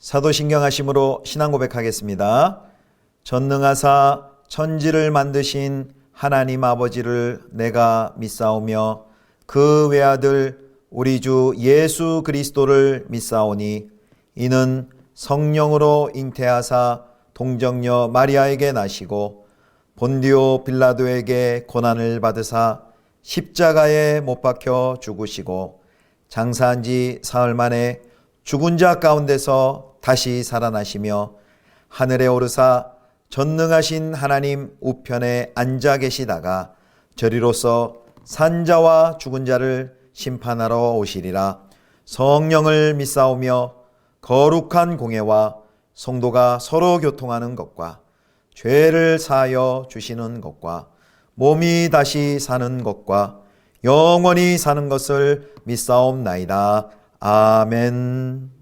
사도신경 하심으로 신앙 고백하겠습니다. 전능하사 천지를 만드신 하나님 아버지를 내가 믿사오며 그 외아들 우리 주 예수 그리스도를 믿사오니 이는 성령으로 잉태하사 동정녀 마리아에게 나시고 본디오 빌라도에게 고난을 받으사 십자가에 못 박혀 죽으시고 장사한 지 사흘 만에 죽은 자 가운데서 다시 살아나시며 하늘에 오르사 전능하신 하나님 우편에 앉아 계시다가 저리로서 산자와 죽은 자를 심판하러 오시리라. 성령을 믿사오며 거룩한 공예와 성도가 서로 교통하는 것과 죄를 사하여 주시는 것과 몸이 다시 사는 것과 영원히 사는 것을 믿사옵나이다. 아멘.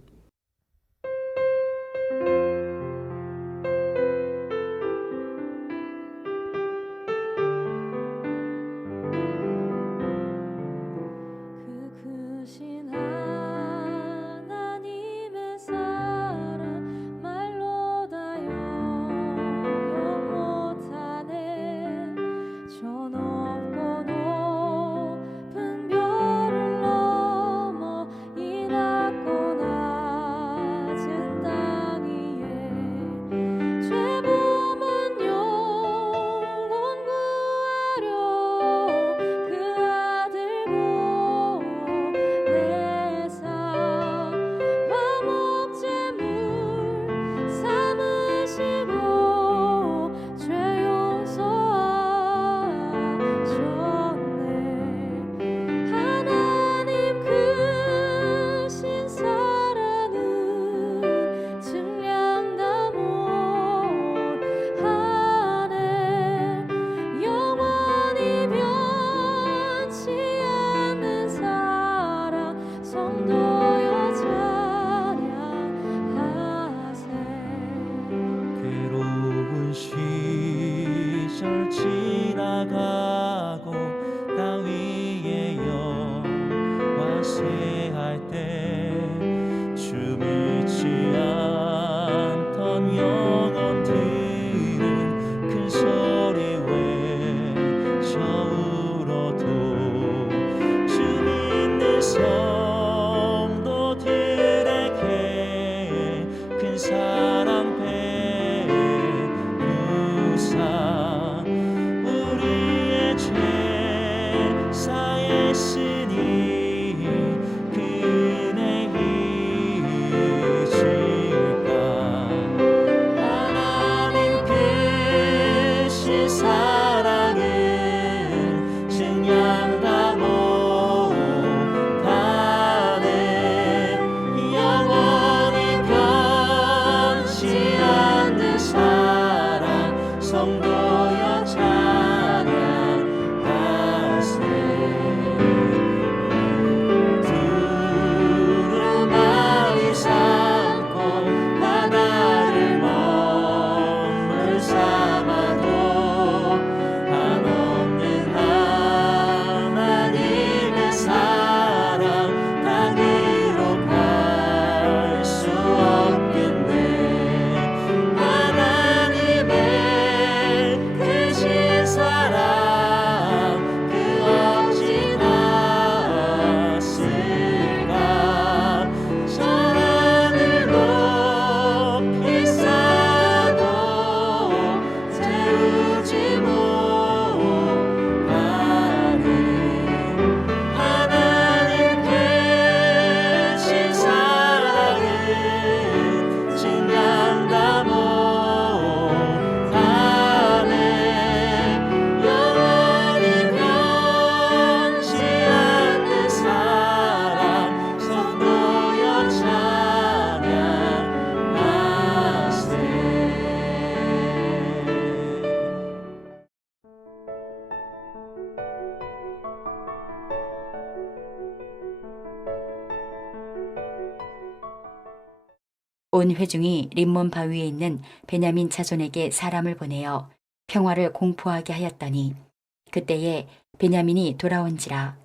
지나가고 땅 위에 영화 쇠할 때 주 믿지 않던 영혼들은 큰 소리 외쳐 울어도 주 믿는 성도들에게 큰 사랑 베푸사 우리의 죄 사했으니 그 은혜 잊을까. 하나님 크신 사랑은 증량다 못하네. 영원히 변치 않는 사랑 성도여 찬양하세. 두루마리 삼고 바다를 먹물 삼아도 한없는 하나님의 사랑 다 기록할 수 없겠네. 하나님의 크신 사랑 그 어찌 닿았을까. 저 하늘 높이 쌓아도 채우지 못하는 하나님 크신 사랑은 증량다 못하네. 영원히 변치 않는 사랑 성도여 찬양하세. 온 회중이 림몬 바위에 있는 베냐민 자손에게 사람을 보내어 평화를 공포하게 하였더니 그때에 베냐민이 돌아온지라.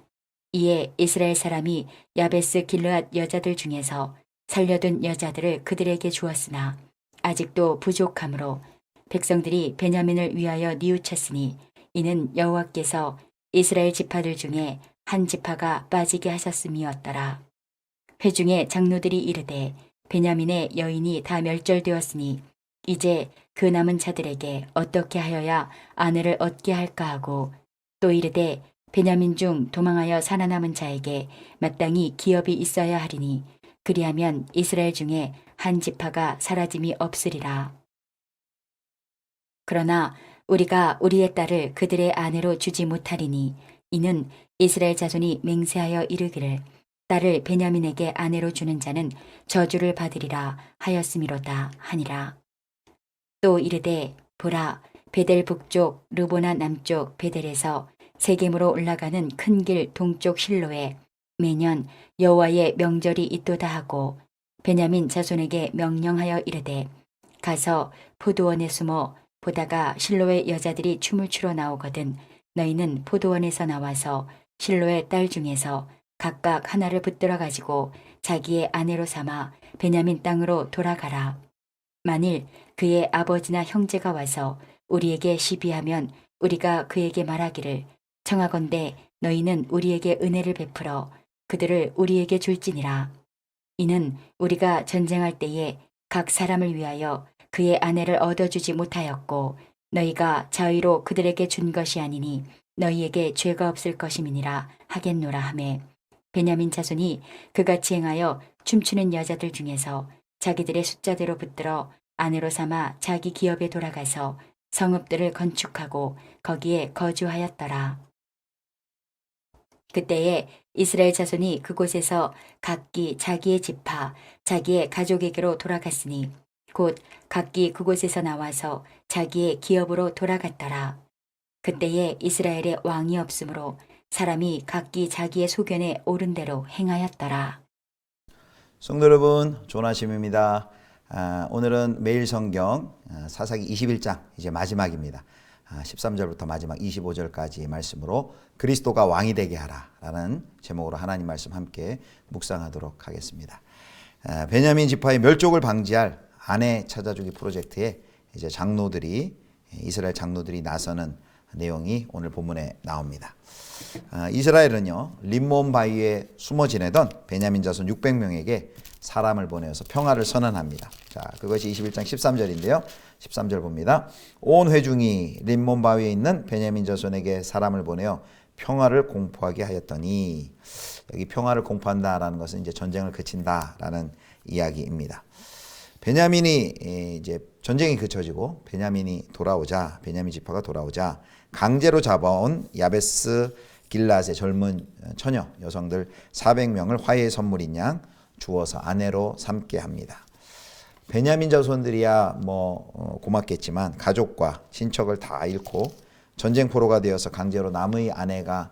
이에 이스라엘 사람이 야베스 길르앗 여자들 중에서 살려둔 여자들을 그들에게 주었으나 아직도 부족하므로 백성들이 베냐민을 위하여 뉘우쳤으니 이는 여호와께서 이스라엘 지파들 중에 한 지파가 빠지게 하셨음이었더라. 회중의 장로들이 이르되 베냐민의 여인이 다 멸절되었으니 이제 그 남은 자들에게 어떻게 하여야 아내를 얻게 할까 하고 또 이르되 베냐민 중 도망하여 살아남은 자에게 마땅히 기업이 있어야 하리니 그리하면 이스라엘 중에 한 지파가 사라짐이 없으리라. 그러나 우리가 우리의 딸을 그들의 아내로 주지 못하리니 이는 이스라엘 자손이 맹세하여 이르기를 딸을 베냐민에게 아내로 주는 자는 저주를 받으리라 하였음이로다 하니라. 또 이르되 보라 베델 북쪽 르보나 남쪽 베델에서 세겜으로 올라가는 큰 길 동쪽 실로에 매년 여호와의 명절이 있도다 하고 베냐민 자손에게 명령하여 이르되 가서 포도원에 숨어 보다가 실로의 여자들이 춤을 추러 나오거든 너희는 포도원에서 나와서 실로의 딸 중에서 각각 하나를 붙들어 가지고 자기의 아내로 삼아 베냐민 땅으로 돌아가라. 만일 그의 아버지나 형제가 와서 우리에게 시비하면 우리가 그에게 말하기를 청하건대 너희는 우리에게 은혜를 베풀어 그들을 우리에게 줄지니라. 이는 우리가 전쟁할 때에 각 사람을 위하여 그의 아내를 얻어주지 못하였고 너희가 자의로 그들에게 준 것이 아니니 너희에게 죄가 없을 것임이니라 하겠노라 하매 베냐민 자손이 그같이 행하여 춤추는 여자들 중에서 자기들의 숫자대로 붙들어 아내로 삼아 자기 기업에 돌아가서 성읍들을 건축하고 거기에 거주하였더라. 그때에 이스라엘 자손이 그곳에서 각기 자기의 지파, 자기의 가족에게로 돌아갔으니 곧 각기 그곳에서 나와서 자기의 기업으로 돌아갔더라. 그때에 이스라엘에 왕이 없으므로 사람이 각기 자기의 소견에 옳은 대로 행하였더라. 성도 여러분, 좋은 아침입니다. 오늘은 매일 성경 사사기 21장 이제 마지막입니다. 13절부터 마지막 25절까지 말씀으로 그리스도가 왕이 되게 하라라는 제목으로 하나님 말씀 함께 묵상하도록 하겠습니다. 베냐민 지파의 멸족을 방지할 아내 찾아주기 프로젝트에 이제 이스라엘 장로들이 나서는 내용이 오늘 본문에 나옵니다. 이스라엘은요 림몬 바위에 숨어 지내던 베냐민 자손 600명에게 사람을 보내어서 평화를 선언합니다. 자, 그것이 21장 13절인데요. 13절 봅니다. 온 회중이 림몬 바위에 있는 베냐민 자손에게 사람을 보내어 평화를 공포하게 하였더니, 여기 평화를 공포한다라는 것은 이제 전쟁을 그친다라는 이야기입니다. 베냐민이 이제 전쟁이 그쳐지고 베냐민 지파가 돌아오자 강제로 잡아온 야베스 길앗의 젊은 처녀 여성들 400명을 화해의 선물인 양 주어서 아내로 삼게 합니다. 베냐민 자손들이야 고맙겠지만 가족과 친척을 다 잃고 전쟁포로가 되어서 강제로 남의 아내가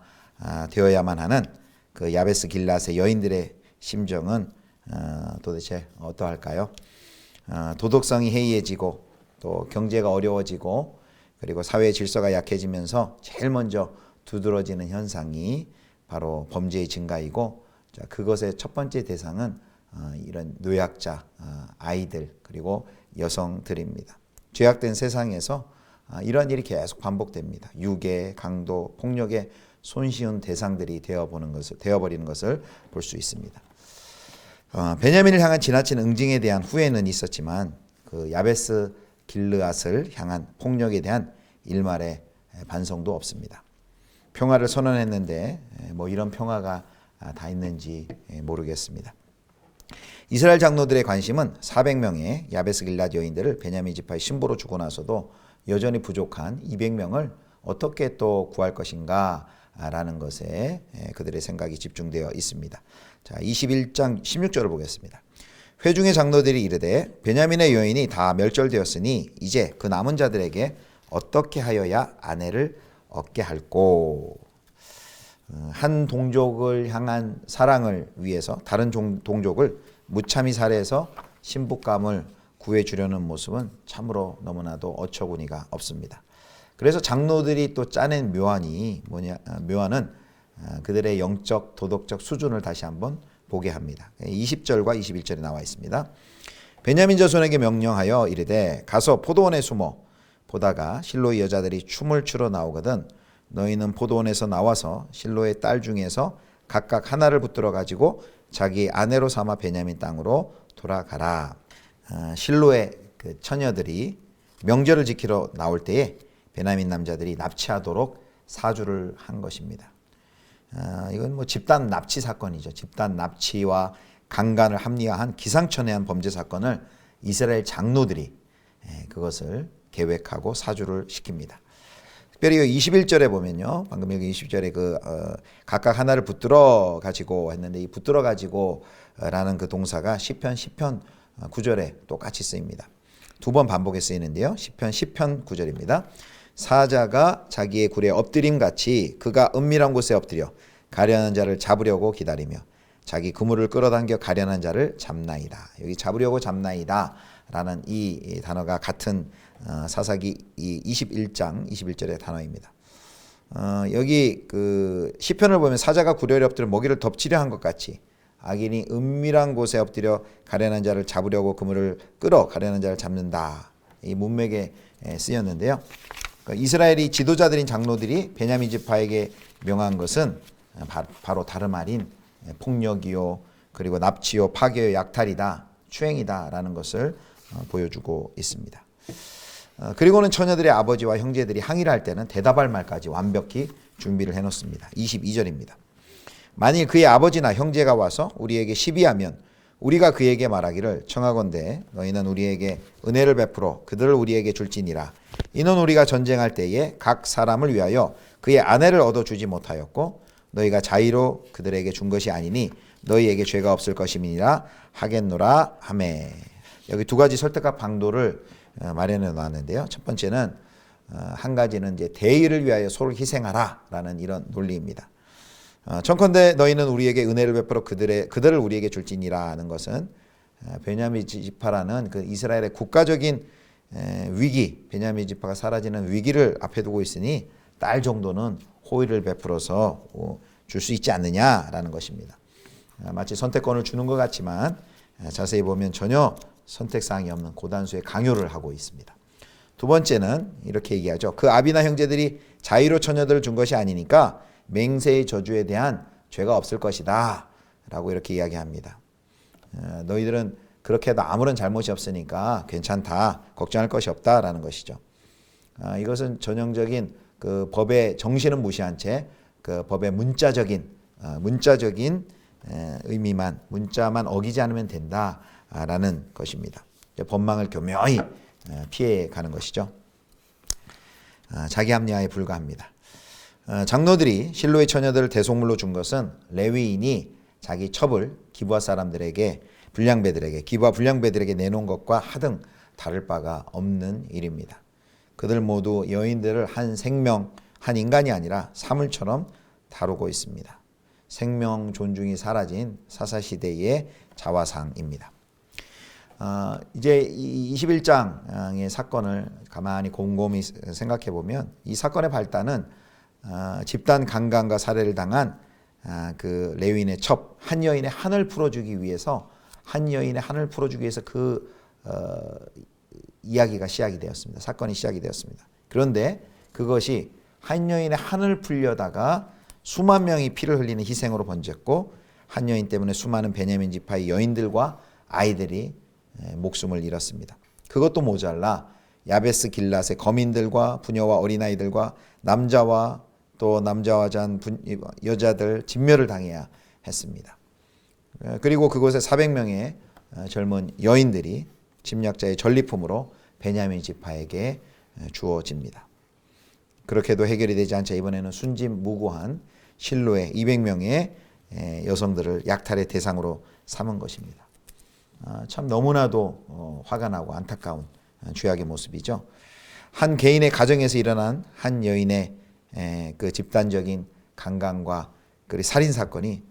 되어야만 하는 그 야베스 길앗의 여인들의 심정은 도대체 어떠할까요? 도덕성이 해이해지고 또 경제가 어려워지고 그리고 사회의 질서가 약해지면서 제일 먼저 두드러지는 현상이 바로 범죄의 증가이고, 그것의 첫 번째 대상은 이런 노약자, 아이들 그리고 여성들입니다. 죄악된 세상에서 이런 일이 계속 반복됩니다. 유괴, 강도, 폭력의 손쉬운 대상들이 되어버리는 것을 볼 수 있습니다. 베냐민을 향한 지나친 응징에 대한 후회는 있었지만 그 야베스 길르앗을 향한 폭력에 대한 일말의 반성도 없습니다. 평화를 선언했는데 이런 평화가 다 있는지 모르겠습니다. 이스라엘 장로들의 관심은 400명의 야베스 길앗 여인들을 베냐민 지파의 신부로 주고 나서도 여전히 부족한 200명을 어떻게 또 구할 것인가 라는 것에 그들의 생각이 집중되어 있습니다. 자, 21장 16절을 보겠습니다. 회중의 장로들이 이르되 베냐민의 여인이 다 멸절되었으니 이제 그 남은 자들에게 어떻게 하여야 아내를 얻게 할꼬. 한 동족을 향한 사랑을 위해서 다른 동족을 무참히 살해해서 신부감을 구해주려는 모습은 참으로 너무나도 어처구니가 없습니다. 그래서 장로들이 또 짜낸 묘안은 그들의 영적 도덕적 수준을 다시 한번 보게 합니다. 20절과 21절에 나와 있습니다. 베냐민 자손에게 명령하여 이르되 가서 포도원에 숨어 보다가 실로의 여자들이 춤을 추러 나오거든 너희는 포도원에서 나와서 실로의 딸 중에서 각각 하나를 붙들어 가지고 자기 아내로 삼아 베냐민 땅으로 돌아가라. 실로의 그 처녀들이 명절을 지키러 나올 때에 베냐민 남자들이 납치하도록 사주를 한 것입니다. 이건 뭐 집단 납치 사건이죠. 집단 납치와 강간을 합리화한 기상천외한 범죄 사건을 이스라엘 장로들이 그것을 계획하고 사주를 시킵니다. 특별히 21절에 보면요. 방금 여기 20절에 각각 하나를 붙들어 가지고 했는데 이 붙들어 가지고 라는 그 동사가 시편 10편 9절에 똑같이 쓰입니다. 두 번 반복해 쓰이는데요. 시편 10편 9절입니다. 사자가 자기의 굴에 엎드림 같이 그가 은밀한 곳에 엎드려 가련한 자를 잡으려고 기다리며 자기 그물을 끌어당겨 가련한 자를 잡나이다. 여기 잡으려고 잡나이다 라는 이 단어가 같은 사사기 21장 21절의 단어입니다. 여기 그 시편을 보면 사자가 굴에 엎드려 먹이를 덮치려 한 것 같이 악인이 은밀한 곳에 엎드려 가련한 자를 잡으려고 그물을 끌어 가련한 자를 잡는다. 이 문맥에 쓰였는데요. 이스라엘이 지도자들인 장로들이 베냐민 지파에게 명한 것은 바로 다름 아닌 폭력이요, 그리고 납치요, 파괴요, 약탈이다, 추행이다라는 것을 보여주고 있습니다. 그리고는 처녀들의 아버지와 형제들이 항의를 할 때는 대답할 말까지 완벽히 준비를 해놓습니다. 22절입니다. 만일 그의 아버지나 형제가 와서 우리에게 시비하면 우리가 그에게 말하기를 청하건대 너희는 우리에게 은혜를 베풀어 그들을 우리에게 줄지니라. 이는 우리가 전쟁할 때에 각 사람을 위하여 그의 아내를 얻어주지 못하였고 너희가 자의로 그들에게 준 것이 아니니 너희에게 죄가 없을 것임이니라 하겠노라 하매. 여기 두 가지 설득과 방도를 마련해 놨는데요. 첫 번째는 한 가지는 이제 대의를 위하여 서로 희생하라라는 이런 논리입니다. 청컨대 너희는 우리에게 은혜를 베풀어 그들을 우리에게 줄지니라는 것은 베냐민 지파라는 그 이스라엘의 국가적인 위기, 베냐민 지파가 사라지는 위기를 앞에 두고 있으니 딸 정도는 호의를 베풀어서 줄 수 있지 않느냐라는 것입니다. 마치 선택권을 주는 것 같지만 자세히 보면 전혀 선택사항이 없는 고단수의 강요를 하고 있습니다. 두 번째는 이렇게 얘기하죠. 그 아비나 형제들이 자의로 처녀들을 준 것이 아니니까 맹세의 저주에 대한 죄가 없을 것이다 라고 이렇게 이야기합니다. 너희들은 그렇게 해도 아무런 잘못이 없으니까 괜찮다, 걱정할 것이 없다라는 것이죠. 이것은 전형적인 그 법의 정신은 무시한 채 그 법의 문자적인 의미만, 문자만 어기지 않으면 된다라는 것입니다. 법망을 교묘히 피해가는 것이죠. 자기 합리화에 불과합니다. 장로들이 실로의 처녀들을 대속물로 준 것은 레위인이 자기 첩을 기브아 사람들에게 기브아 불량배들에게 내놓은 것과 하등 다를 바가 없는 일입니다. 그들 모두 여인들을 한 생명, 한 인간이 아니라 사물처럼 다루고 있습니다. 생명 존중이 사라진 사사시대의 자화상입니다. 이제 21장의 사건을 가만히 곰곰이 생각해 보면 이 사건의 발단은 집단 강간과 살해를 당한 그 레위인의 첩 한 여인의 한을 풀어주기 위해서 그 이야기가 시작이 되었습니다. 사건이 시작이 되었습니다. 그런데 그것이 한 여인의 한을 풀려다가 수만 명이 피를 흘리는 희생으로 번졌고 한 여인 때문에 수많은 베냐민 지파의 여인들과 아이들이 목숨을 잃었습니다. 그것도 모자라 야베스 길랏의 거민들과 부녀와 어린아이들과 남자와 잔 여자들 진멸을 당해야 했습니다. 그리고 그곳에 400명의 젊은 여인들이 침략자의 전리품으로 베냐민 지파에게 주어집니다. 그렇게도 해결이 되지 않자 이번에는 순진무구한 실로의 200명의 여성들을 약탈의 대상으로 삼은 것입니다. 참 너무나도 화가 나고 안타까운 죄악의 모습이죠. 한 개인의 가정에서 일어난 한 여인의 그 집단적인 강간과 그리고 살인 사건이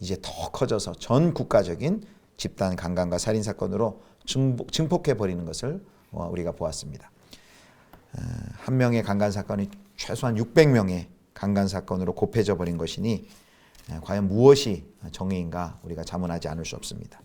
이제 더 커져서 전 국가적인 집단 강간과 살인 사건으로 증폭해 버리는 것을 우리가 보았습니다. 한 명의 강간 사건이 최소한 600명의 강간 사건으로 곱해져 버린 것이니 과연 무엇이 정의인가 우리가 자문하지 않을 수 없습니다.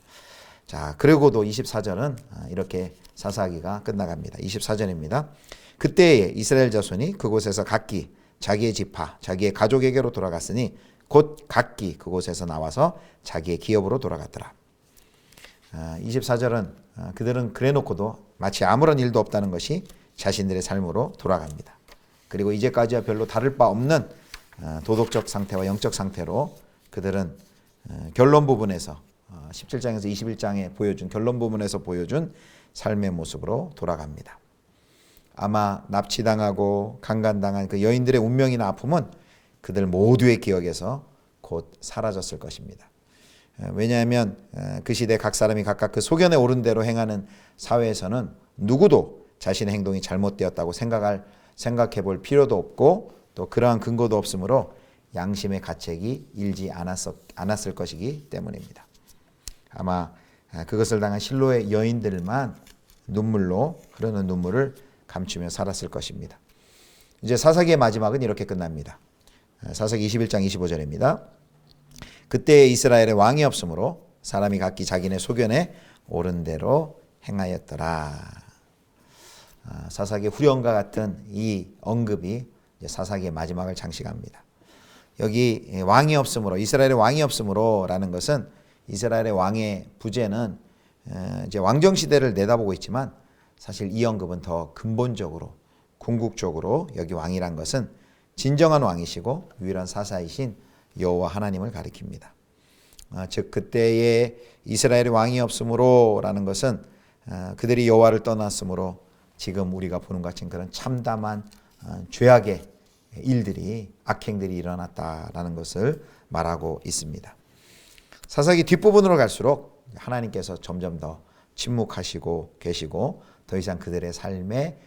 자, 그리고도 24절은 이렇게 사사기가 끝나갑니다. 24절입니다. 그때에 이스라엘 자손이 그곳에서 각기 자기의 지파, 자기의 가족에게로 돌아갔으니 곧 각기 그곳에서 나와서 자기의 기업으로 돌아갔더라. 24절은 그들은 그래놓고도 마치 아무런 일도 없다는 것이 자신들의 삶으로 돌아갑니다. 그리고 이제까지와 별로 다를 바 없는 도덕적 상태와 영적 상태로 그들은 결론 부분에서 17장에서 21장에 보여준 결론 부분에서 보여준 삶의 모습으로 돌아갑니다. 아마 납치당하고 강간당한 그 여인들의 운명이나 아픔은 그들 모두의 기억에서 곧 사라졌을 것입니다. 왜냐하면 그 시대 각 사람이 각각 그 소견에 오른 대로 행하는 사회에서는 누구도 자신의 행동이 잘못되었다고 생각해 볼 필요도 없고 또 그러한 근거도 없으므로 양심의 가책이 일지 않았을 것이기 때문입니다. 아마 그것을 당한 실로의 여인들만 눈물로 흐르는 눈물을 감추며 살았을 것입니다. 이제 사사기의 마지막은 이렇게 끝납니다. 사사기 21장 25절입니다. 그때 이스라엘의 왕이 없으므로 사람이 각기 자기네 소견에 옳은 대로 행하였더라. 사사기의 후렴과 같은 이 언급이 사사기의 마지막을 장식합니다. 여기 왕이 없으므로, 이스라엘의 왕이 없으므로라는 것은 이스라엘의 왕의 부재는 이제 왕정 시대를 내다보고 있지만 사실 이 언급은 더 근본적으로 궁극적으로 여기 왕이란 것은 진정한 왕이시고 유일한 사사이신 여호와 하나님을 가리킵니다. 즉 그때의 이스라엘의 왕이 없으므로라는 것은 그들이 여호와를 떠났으므로 지금 우리가 보는 것 같은 그런 참담한 죄악의 일들이 악행들이 일어났다라는 것을 말하고 있습니다. 사사기 뒷부분으로 갈수록 하나님께서 점점 더 침묵하시고 계시고 더 이상 그들의 삶에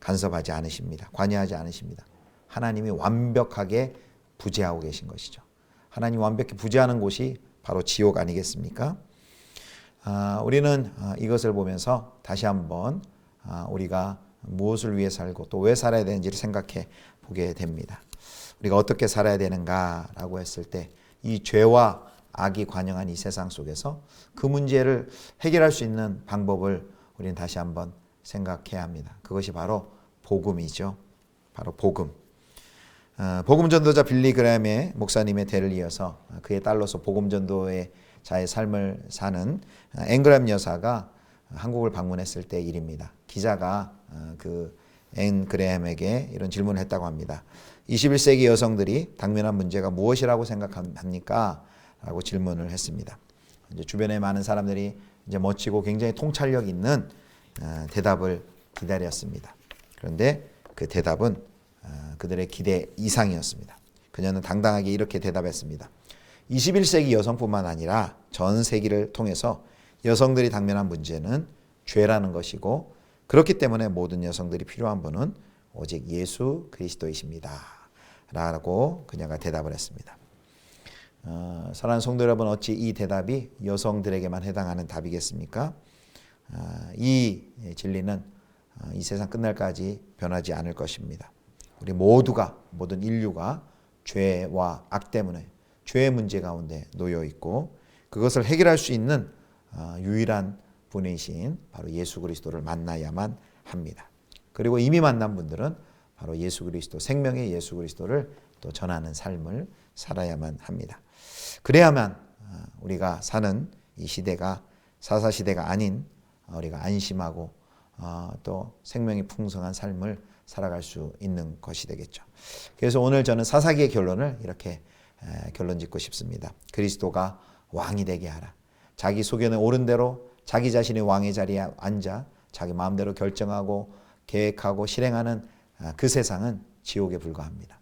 간섭하지 않으십니다. 관여하지 않으십니다. 하나님이 완벽하게 부재하고 계신 것이죠. 하나님 완벽히 부재하는 곳이 바로 지옥 아니겠습니까? 우리는 이것을 보면서 다시 한번 우리가 무엇을 위해 살고 또 왜 살아야 되는지를 생각해 보게 됩니다. 우리가 어떻게 살아야 되는가라고 했을 때 이 죄와 악이 관영한 이 세상 속에서 그 문제를 해결할 수 있는 방법을 우리는 다시 한번 생각해야 합니다. 그것이 바로 복음이죠. 바로 복음. 복음 전도자 빌리 그레함의 목사님의 대를 이어서 그의 딸로서 복음 전도의 자의 삶을 사는 앵그램 여사가 한국을 방문했을 때 일입니다. 기자가 앵 그레함에게 이런 질문을 했다고 합니다. 21세기 여성들이 당면한 문제가 무엇이라고 생각합니까? 라고 질문을 했습니다. 이제 주변에 많은 사람들이 이제 멋지고 굉장히 통찰력 있는 대답을 기다렸습니다. 그런데 그 대답은 그들의 기대 이상이었습니다. 그녀는 당당하게 이렇게 대답했습니다. 21세기 여성뿐만 아니라 전 세기를 통해서 여성들이 당면한 문제는 죄라는 것이고 그렇기 때문에 모든 여성들이 필요한 분은 오직 예수 그리스도이십니다. 라고 그녀가 대답을 했습니다. 사랑하는 성도 여러분, 어찌 이 대답이 여성들에게만 해당하는 답이겠습니까? 이 진리는 이 세상 끝날까지 변하지 않을 것입니다. 우리 모든 인류가 죄와 악 때문에 죄의 문제 가운데 놓여 있고 그것을 해결할 수 있는 유일한 분이신 바로 예수 그리스도를 만나야만 합니다. 그리고 이미 만난 분들은 바로 예수 그리스도, 생명의 예수 그리스도를 또 전하는 삶을 살아야만 합니다. 그래야만 우리가 사는 이 시대가 사사시대가 아닌 우리가 안심하고 또 생명이 풍성한 삶을 살아갈 수 있는 것이 되겠죠. 그래서 오늘 저는 사사기의 결론을 이렇게 결론 짓고 싶습니다. 그리스도가 왕이 되게 하라. 자기 소견에 옳은 대로 자기 자신의 왕의 자리에 앉아 자기 마음대로 결정하고 계획하고 실행하는 그 세상은 지옥에 불과합니다.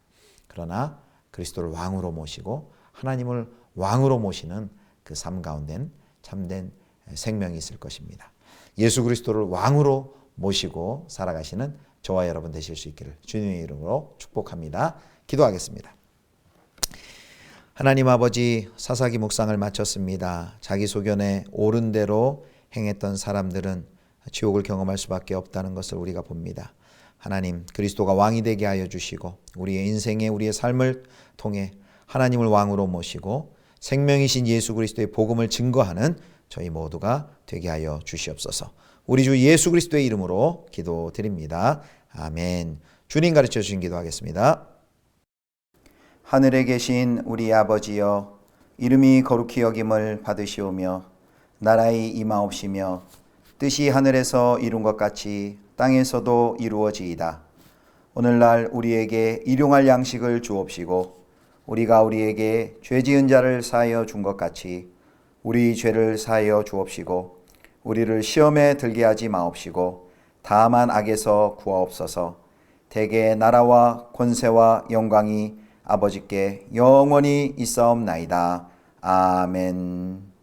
그러나 그리스도를 왕으로 모시고 하나님을 왕으로 모시는 그 삶 가운데는 참된 생명이 있을 것입니다. 예수 그리스도를 왕으로 모시고 살아가시는 저와 여러분 되실 수 있기를 주님의 이름으로 축복합니다. 기도하겠습니다. 하나님 아버지, 사사기 묵상을 마쳤습니다. 자기 소견에 옳은 대로 행했던 사람들은 지옥을 경험할 수밖에 없다는 것을 우리가 봅니다. 하나님, 그리스도가 왕이 되게 하여 주시고 우리의 인생에 우리의 삶을 통해 하나님을 왕으로 모시고 생명이신 예수 그리스도의 복음을 증거하는 저희 모두가 되게 하여 주시옵소서. 우리 주 예수 그리스도의 이름으로 기도드립니다. 아멘. 주님 가르쳐 주신 기도하겠습니다. 하늘에 계신 우리 아버지여, 이름이 거룩히 여김을 받으시오며 나라의 임하옵시며 뜻이 하늘에서 이룬 것 같이 땅에서도 이루어지이다. 오늘날 우리에게 일용할 양식을 주옵시고 우리가 우리에게 죄 지은 자를 사하여 준 것 같이 우리 죄를 사하여 주옵시고 우리를 시험에 들게 하지 마옵시고 다만 악에서 구하옵소서. 대개 나라와 권세와 영광이 아버지께 영원히 있사옵나이다. 아멘.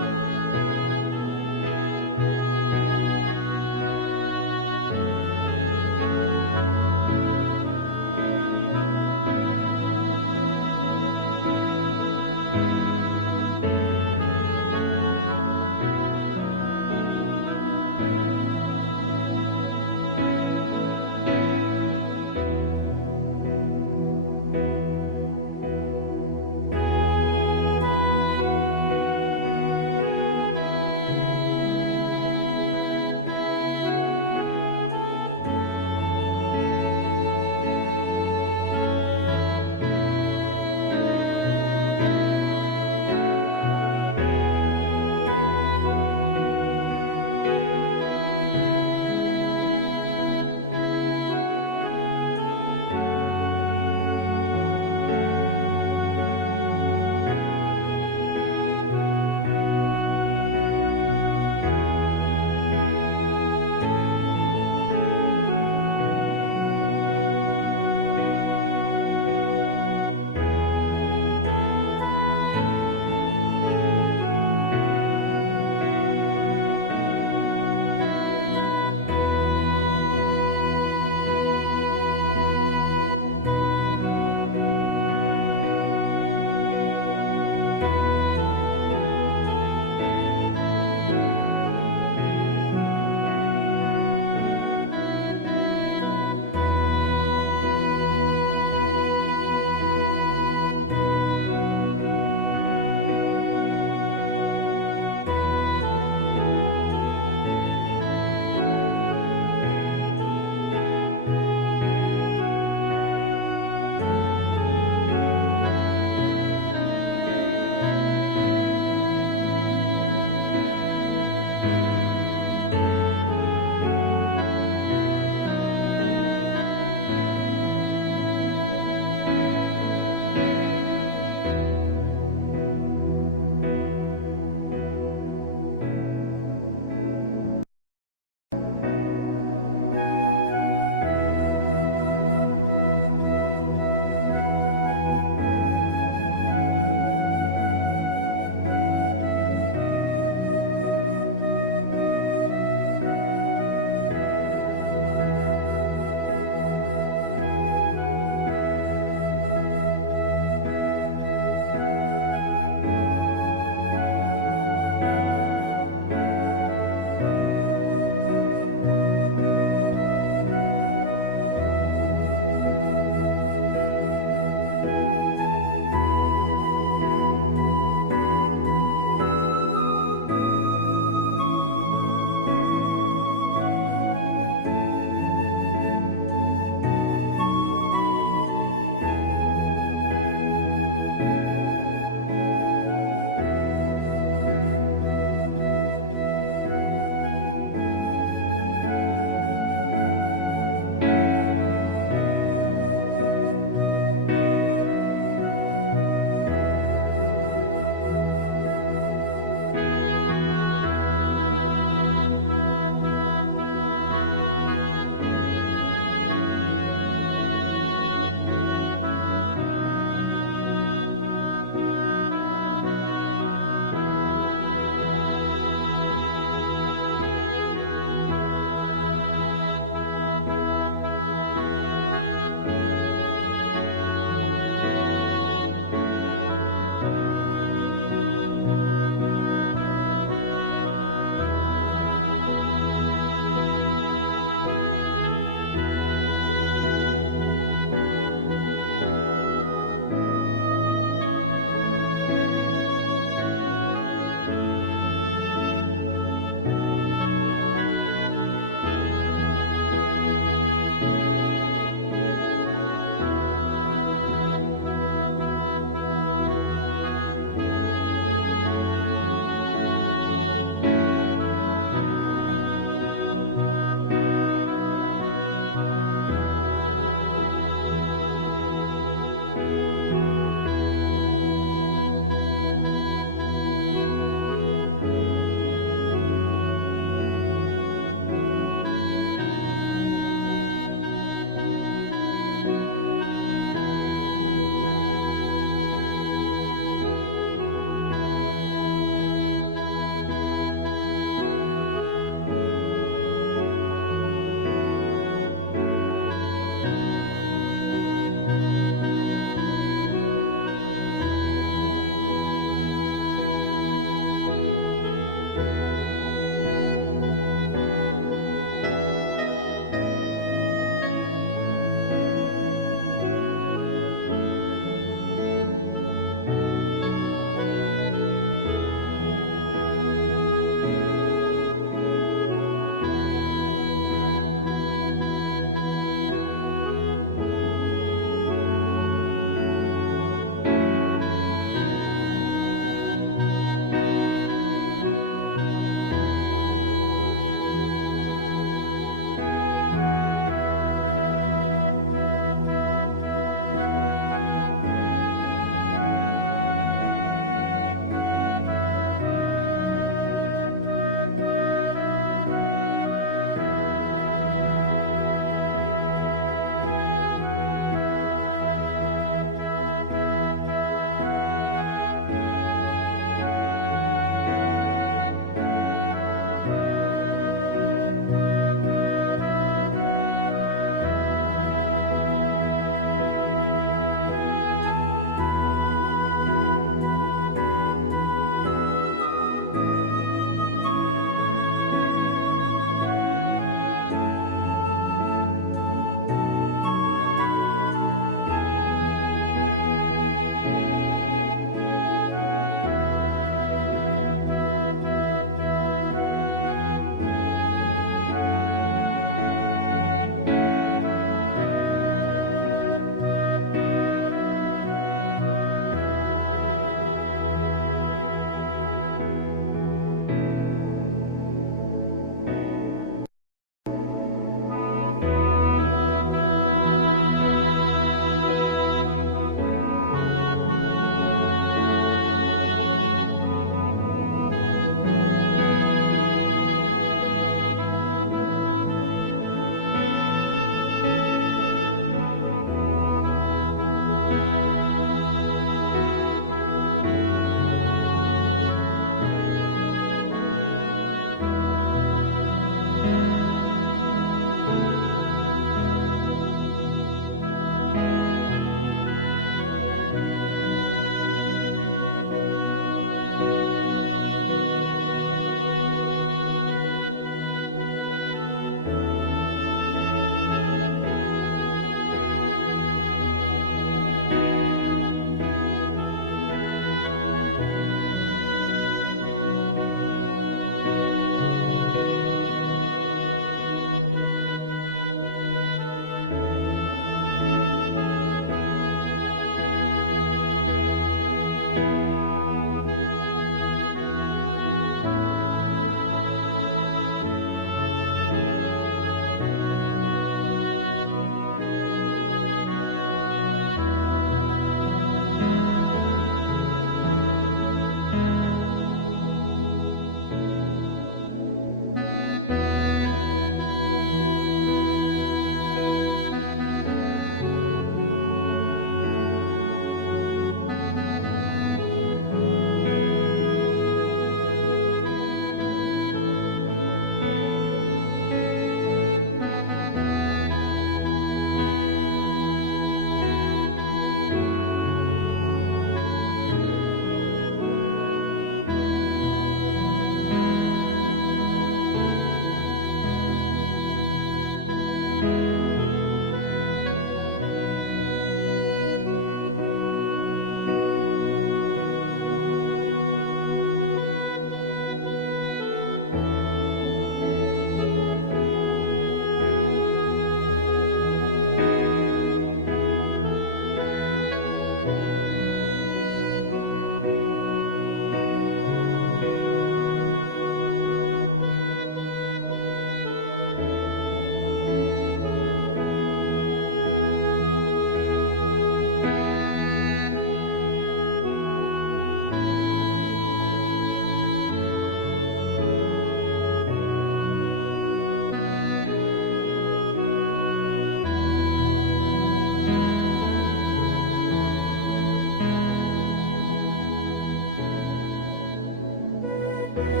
내